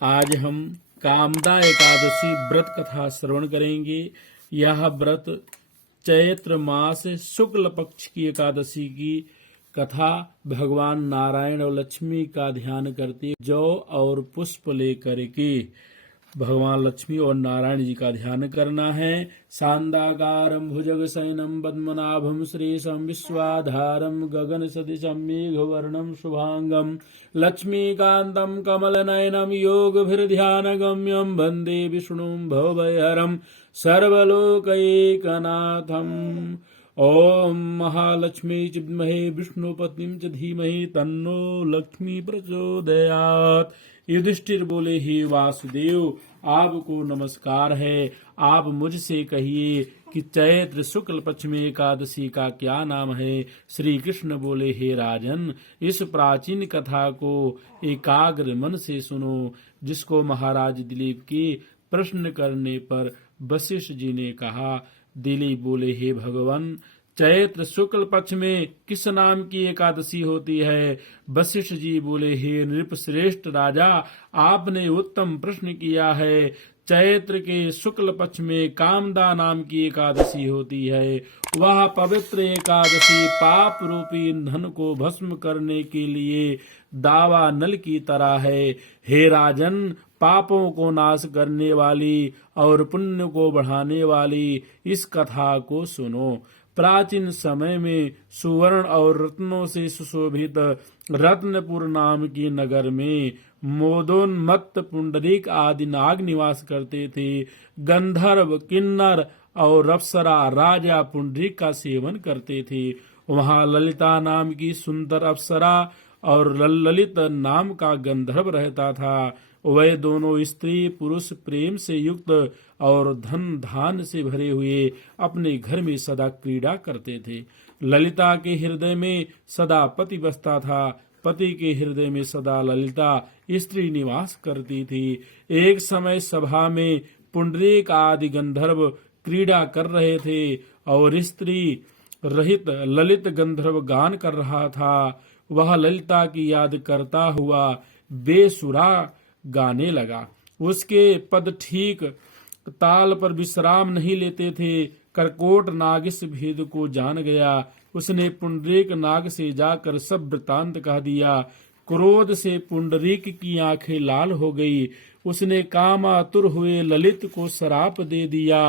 आज हम कामदा एकादशी व्रत कथा श्रवण करेंगे। यह व्रत चैत्र मास शुक्ल पक्ष की एकादशी की कथा भगवान नारायण और लक्ष्मी का ध्यान करते जौ और पुष्प लेकर के भगवान लक्ष्मी और नारायण जी का ध्यान करना है। शांताकारं भुजगशयनं पद्मनाभं श्रीशं विश्वाधारं गगन सदृशं मेघवर्णं शुभांगं लक्ष्मीकान्तं कमलनयनं योगभिर्ध्यानगम्यं वन्दे विष्णुं भवभयहरं सर्वलोकैकनाथम्। ओम महालक्ष्मी च विद्महे विष्णुपत्नीं च धीमहि तन्नो लक्ष्मी प्रचोदयात्। युधिष्ठिर बोले, हे वासुदेव, आपको नमस्कार है। आप मुझसे कहिए कि चैत्र शुक्ल पक्ष में एकादशी का क्या नाम है। श्री कृष्ण बोले, हे राजन, इस प्राचीन कथा को एकाग्र मन से सुनो, जिसको महाराज दिलीप के प्रश्न करने पर वशिष्ठ जी ने कहा। दिलीप बोले, हे भगवान, चैत्र शुक्ल पक्ष में किस नाम की एकादशी होती है। वशिष्ठ जी बोले, हे नृपश्रेष्ठ राजा, आपने उत्तम प्रश्न किया है। चैत्र के शुक्ल पक्ष में कामदा नाम की एकादशी होती है। वह पवित्र एकादशी पाप रूपी ईंधन को भस्म करने के लिए दावा नल की तरह है। हे राजन, पापों को नाश करने वाली और पुण्य को बढ़ाने वाली इस कथा को सुनो। प्राचीन समय में सुवर्ण और रत्नों से सुशोभित रत्नपुर नाम की नगर में मोदोन्मत्त पुंडरीक आदि नाग निवास करते थे। गंधर्व, किन्नर और अप्सरा राजा पुंडरीक का सेवन करते थे। वहां ललिता नाम की सुंदर अप्सरा और ललित नाम का गंधर्व रहता था। वे दोनों स्त्री पुरुष प्रेम से युक्त और धन धान से भरे हुए अपने घर में सदा क्रीड़ा करते थे। ललिता के हृदय में सदा पति बसता था। पति के हृदय में सदा ललिता स्त्री निवास करती थी। एक समय सभा में पुंडरीक आदि गंधर्व क्रीड़ा कर रहे थे और स्त्री रहित ललित गंधर्व गान कर रहा था। वह ललिता की याद करता हुआ बेसुरा गाने लगा। उसके पद ठीक ताल पर विश्राम नहीं लेते थे। करकोट नाग इस भेद को जान गया। उसने पुंडरीक नाग से जाकर सब वृतांत कह दिया। क्रोध से पुंडरीक की आंखें लाल हो गई। उसने कामातुर हुए ललित को श्राप दे दिया।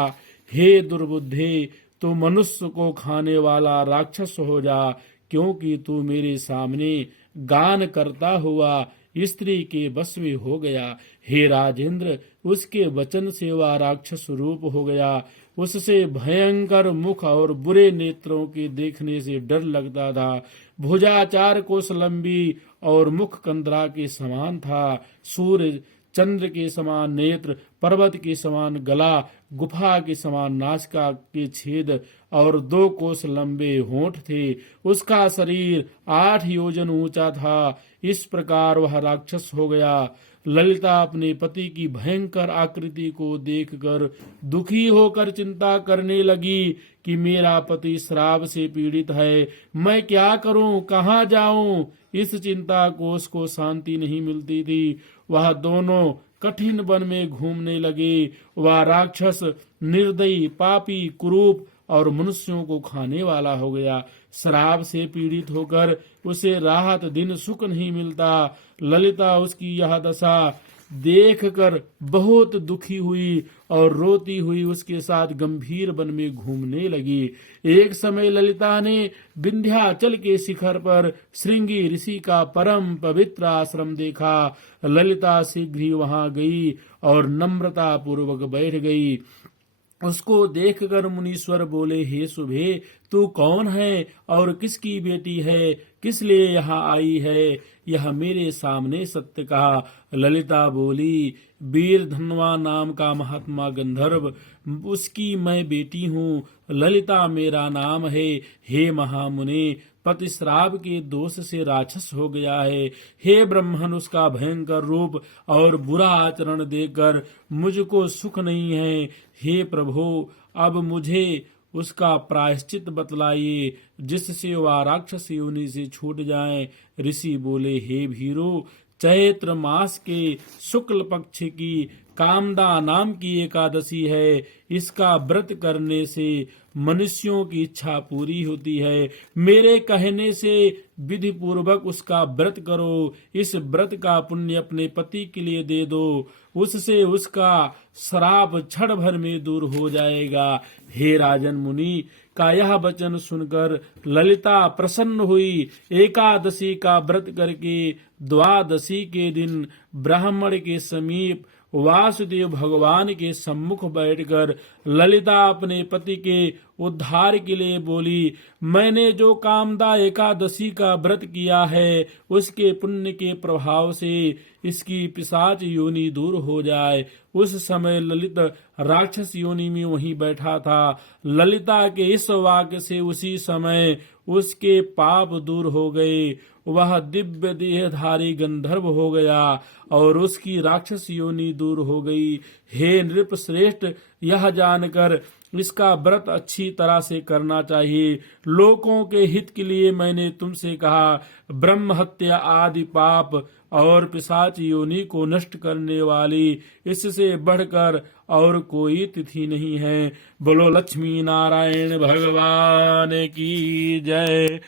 हे दुर्बुद्धे, तू मनुष्य को खाने वाला राक्षस हो जा, क्योंकि तू मेरे सामने गान करता हुआ स्त्री के बस में हो गया। हे राजेंद्र, उसके वचन से वह राक्षस रूप हो गया। उससे भयंकर मुख और बुरे नेत्रों के देखने से डर लगता था। भुजा 4 कोस लंबी और मुख कंदरा के समान था। सूर्य चंद्र के समान नेत्र, पर्वत के समान गला, गुफा के समान नासिका के छेद और 2 कोस लंबे होंठ थे। उसका शरीर 8 योजन ऊंचा था। इस प्रकार वह राक्षस हो गया। ललिता अपने पति की भयंकर आकृति को देखकर दुखी होकर चिंता करने लगी कि मेरा पति श्राप से पीड़ित है। मैं क्या करूं, कहां जाऊं। इस चिंता को उसको शांति नहीं मिलती थी। वह दोनों कठिन वन में घूमने लगे। वह राक्षस निर्दयी, पापी, कुरूप और मनुष्यों को खाने वाला हो गया। श्राप से पीड़ित होकर उसे राहत दिन सुख नहीं मिलता। ललिता उसकी यह दशा देखकर बहुत दुखी हुई और रोती हुई उसके साथ गंभीर वन में घूमने लगी। एक समय ललिता ने विंध्याचल के शिखर पर श्रृंगी ऋषि का परम पवित्र आश्रम देखा। ललिता शीघ्र ही वहां गई और नम्रता पूर्वक बैठ गई। उसको देखकर मुनीश्वर बोले, हे शुभे, तू कौन है और किसकी बेटी है, किस लिए यहाँ आई है, यह मेरे सामने सत्य कहा। ललिता बोली, वीर धनवा नाम का महात्मा गंधर्व, उसकी मैं बेटी हूँ। ललिता मेरा नाम है। हे महामुने, पति श्राप के दोष से राक्षस हो गया है। हे ब्रह्मन, उसका भयंकर रूप और बुरा आचरण देखकर मुझको सुख नहीं है। हे प्रभु, अब मुझे उसका प्रायश्चित बतलाइए, जिससे वह राक्षस योनि से छूट जाए। ऋषि बोले, हे भीरो, चैत्र मास के शुक्ल पक्ष की कामदा नाम की एकादशी है। इसका व्रत करने से मनुष्यों की इच्छा पूरी होती है। मेरे कहने से विधि पूर्वक उसका व्रत करो। इस व्रत का पुण्य अपने पति के लिए दे दो, उससे उसका श्राप क्षण भर में दूर हो जाएगा। हे राजन मुनि, का यह वचन सुनकर ललिता प्रसन्न हुई। एकादशी का व्रत करके द्वादशी के दिन ब्राह्मण के समीप वासुदेव भगवान के सम्मुख बैठकर ललिता अपने पति के उद्धार के लिए बोली, मैंने जो कामदा एकादशी का व्रत किया है, उसके पुण्य के प्रभाव से इसकी पिशाच योनि दूर हो जाए। उस समय ललित राक्षस योनि में वहीं बैठा था। ललिता के इस वाक्य से उसी समय उसके पाप दूर हो गए। वह दिव्य देहधारी गंधर्व हो गया और उसकी राक्षस योनि दूर हो गई। हे नृप श्रेष्ठ, यह जानकर इसका व्रत अच्छी तरह से करना चाहिए। लोगों के हित के लिए मैंने तुमसे कहा। ब्रह्म हत्या आदि पाप और पिशाच योनि को नष्ट करने वाली इससे बढ़कर और कोई तिथि नहीं है। बोलो लक्ष्मी नारायण भगवान की जय।